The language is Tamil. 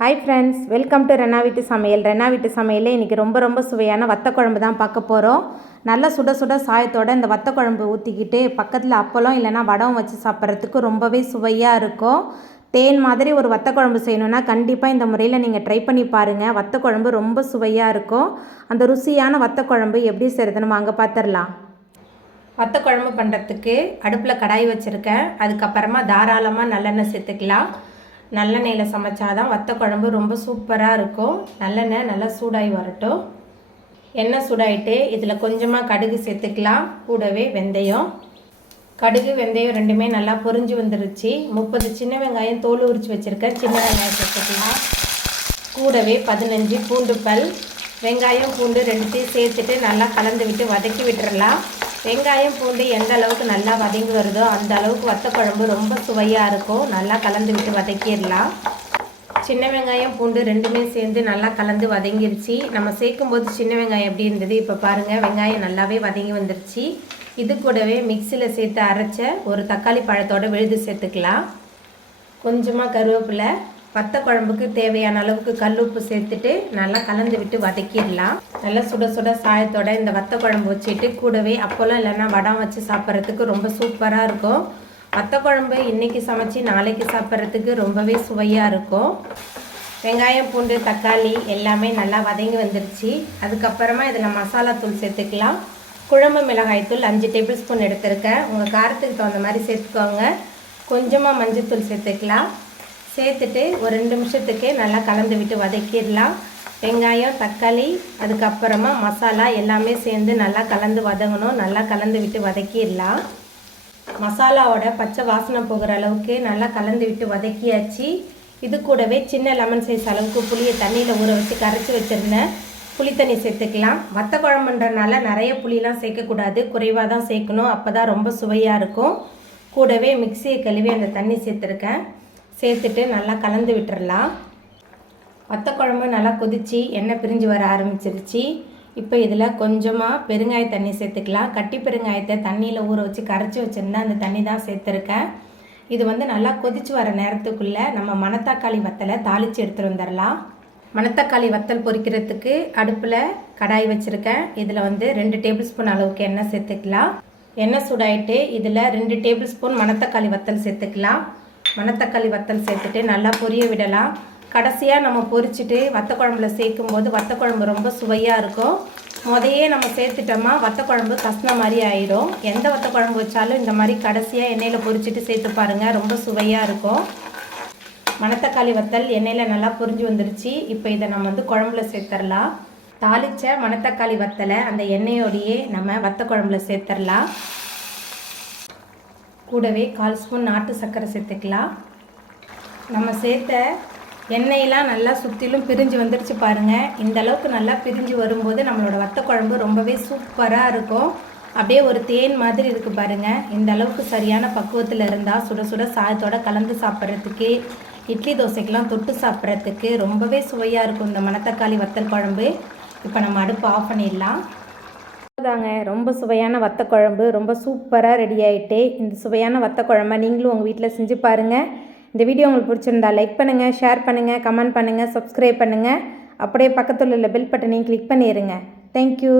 Hi friends, welcome to Rena வீட்டு சமையல். ரெனா வீட்டு சமையலில் இன்றைக்கி ரொம்ப சுவையான வத்த குழம்பு தான் பார்க்க போகிறோம். நல்லா சுட சுட சாயத்தோடு இந்த வத்த குழம்பு ஊற்றிக்கிட்டு பக்கத்தில் அப்பளம் இல்லைனா வடம் வச்சு சாப்பிட்றதுக்கு ரொம்பவே சுவையாக இருக்கும். தேன் மாதிரி ஒரு வத்த குழம்பு செய்யணுன்னா கண்டிப்பாக இந்த முறையில் நீங்கள் ட்ரை பண்ணி பாருங்கள். வத்த குழம்பு ரொம்ப சுவையாக இருக்கும். அந்த ருசியான வத்த குழம்பு எப்படி செய்கிறதுன்னு வாங்க பார்த்துடலாம். வத்த குழம்பு பண்ணுறதுக்கு அடுப்பில் கடாய் வச்சுருக்கேன். அதுக்கப்புறமா தாராளமாக நல்லெண்ணெய் சேர்த்துக்கலாம். நல்லெண்ணெயில் சமைச்சாதான் வத்த குழம்பு ரொம்ப சூப்பராக இருக்கும். நல்லெண்ணெய் நல்லா சூடாகி வரட்டும். எண்ணெய் சூடாகிட்டு இதில் கொஞ்சமாக கடுகு சேர்த்துக்கலாம். கூடவே வெந்தயம். கடுகு வெந்தயம் ரெண்டுமே நல்லா பொரிஞ்சு வந்துருச்சு. 30 சின்ன வெங்காயம் தோல் உரித்து வச்சுருக்கேன். சின்ன வெங்காயம் சேர்த்துக்கலாம். கூடவே 15 பூண்டு பல். வெங்காயம் பூண்டு ரெண்டுத்தையும் சேர்த்துட்டு நல்லா கலந்து விட்டு வதக்கி விட்டுறலாம். வெங்காயம் பூண்டு எந்த அளவுக்கு நல்லா வதங்கி வருதோ அந்த அளவுக்கு வத்த குழம்பு ரொம்ப சுவையாக இருக்கும். நல்லா கலந்து விட்டு வதக்கிடலாம். சின்ன வெங்காயம் பூண்டு ரெண்டுமே சேர்ந்து நல்லா கலந்து வதங்கிருச்சு. நம்ம சேர்க்கும்போது சின்ன வெங்காயம் எப்படி இருந்தது, இப்போ பாருங்கள் வெங்காயம் நல்லாவே வதங்கி வந்துருச்சு. இது கூடவே மிக்சியில் சேர்த்து அரைச்ச ஒரு தக்காளி பழத்தோடு விழுது சேர்த்துக்கலாம். கொஞ்சமாக கருவேப்பிலை. வத்த குழம்புக்கு தேவையான அளவுக்கு கல்லுப்பு சேர்த்துட்டு நல்லா கலந்து விட்டு வதக்கிடலாம். நல்லா சுட சுட சாயத்தோட இந்த வத்த குழம்பு வச்சுட்டு கூடவே அப்போல்லாம் இல்லைன்னா வடம் வச்சு சாப்பிட்றதுக்கு ரொம்ப சூப்பராக இருக்கும். வத்த குழம்பு இன்றைக்கி சமைச்சி நாளைக்கு சாப்பிட்றதுக்கு ரொம்பவே சுவையாக இருக்கும். வெங்காயம் பூண்டு தக்காளி எல்லாமே நல்லா வதங்கி வந்துருச்சு. அதுக்கப்புறமா இதில் மசாலா தூள் சேர்த்துக்கலாம். குழம்பு மிளகாய் தூள் 5 டேபிள் ஸ்பூன் எடுத்துருக்கேன். உங்கள் காரத்துக்கு தகுந்த மாதிரி சேர்த்துக்கோங்க. கொஞ்சமாக மஞ்சள் தூள் சேர்த்துக்கலாம். சேர்த்துட்டு ஒரு 2 நிமிஷத்துக்கு நல்லா கலந்து விட்டு வதக்கிடலாம். வெங்காயம் தக்காளி அதுக்கப்புறமா மசாலா எல்லாமே சேர்ந்து நல்லா கலந்து வதங்கணும். நல்லா கலந்து விட்டு வதக்கிடலாம். மசாலாவோட பச்சை வாசனை போகிற அளவுக்கு நல்லா கலந்து விட்டு வதக்கியாச்சு. இது கூடவே சின்ன லெமன் சைஸ் அளவுக்கு புளியை தண்ணியில் ஊற வச்சு கரைச்சி வச்சுருந்தேன். புளி தண்ணி சேர்த்துக்கலாம். வத்த குழம்புன்றனால நிறைய புளியெலாம் சேர்க்கக்கூடாது, குறைவாக தான் சேர்க்கணும். அப்போ தான் ரொம்ப சுவையாக இருக்கும். கூடவே மிக்சியை கழுவி அந்த தண்ணி சேர்த்துருக்கேன். சேர்த்துட்டு நல்லா கலந்து விட்டுறலாம். வத்த குழம்பு நல்லா கொதித்து எண்ணெய் பிரிஞ்சு வர ஆரம்பிச்சிருச்சு. இப்போ இதில் கொஞ்சமாக பெருங்காய தண்ணி சேர்த்துக்கலாம். கட்டி பெருங்காயத்தை தண்ணியில் ஊற வச்சு கரைச்சி வச்சுருந்தேன். அந்த தண்ணி தான் சேர்த்துருக்கேன். இது நல்லா கொதித்து வர நேரத்துக்குள்ளே நம்ம மணத்தக்காளி வத்தலை தாளித்து எடுத்துகிட்டு வந்துடலாம். மணத்தக்காளி வத்தல் பொரிக்கிறதுக்கு அடுப்பில் கடாய் வச்சுருக்கேன். இதில் 2 டேபிள் ஸ்பூன் அளவுக்கு எண்ணெய் சேர்த்துக்கலாம். எண்ணெய் சூடாயிட்டு இதில் 2 டேபிள் ஸ்பூன் மணத்தக்காளி வத்தல் சேர்த்துக்கலாம். மணத்தக்காளி வத்தல் சேர்த்துட்டு நல்லா பொரிய விடலாம். கடைசியாக நம்ம பொரிச்சிட்டு வத்த குழம்புல சேர்க்கும்போது வத்த குழம்பு ரொம்ப சுவையாக இருக்கும். முதையே நம்ம சேர்த்துட்டோமா வத்த குழம்பு கசன மாதிரி ஆயிடும். எந்த வத்த குழம்பு வச்சாலும் இந்த மாதிரி கடைசியாக எண்ணெயில் பொரிச்சிட்டு சேர்த்து பாருங்கள், ரொம்ப சுவையாக இருக்கும். மணத்தக்காளி வத்தல் எண்ணெயில் நல்லா பொரிஞ்சு வந்துருச்சு. இப்போ இதை நம்ம குழம்புல சேர்த்துடலாம். தாளித்த மணத்தக்காளி வத்தலை அந்த எண்ணெயோடையே நம்ம வத்த குழம்புல சேர்த்துடலாம். கூடவே 1/4 ஸ்பூன் நாட்டு சர்க்கரை சேர்த்துக்கலாம். நம்ம சேர்த்த எண்ணெயெலாம் நல்லா சுற்றிலும் பிரிஞ்சு வந்துருச்சு பாருங்கள். இந்த அளவுக்கு நல்லா பிரிஞ்சு வரும்போது நம்மளோட வத்த குழம்பு ரொம்பவே சூப்பராக இருக்கும். அப்படியே ஒரு தேன் மாதிரி இருக்குது பாருங்கள். இந்த அளவுக்கு சரியான பக்குவத்தில் இருந்தால் சுட சுட சாதத்தோடு கலந்து சாப்பிட்றதுக்கு, இட்லி தோசைக்கெலாம் தொட்டு சாப்பிட்றதுக்கு ரொம்பவே சுவையாக இருக்கும் இந்த மணத்தக்காளி வத்தல் குழம்பு. இப்போ நம்ம அடுப்பு ஆஃப் பண்ணிடலாம். தாங்க, ரொம்ப சுவையான வத்த குழம்பு ரொம்ப சூப்பராக ரெடி ஆகிட்டு. இந்த சுவையான வத்த குழம்பை நீங்களும் உங்கள் வீட்டில் செஞ்சு பாருங்கள். இந்த வீடியோ உங்களுக்கு பிடிச்சிருந்தா லைக் பண்ணுங்கள், ஷேர் பண்ணுங்கள், கமெண்ட் பண்ணுங்கள், சப்ஸ்கிரைப் பண்ணுங்கள். அப்படியே பக்கத்தில் உள்ள பெல் பட்டனையும் கிளிக் பண்ணிடுங்க. தேங்க்யூ.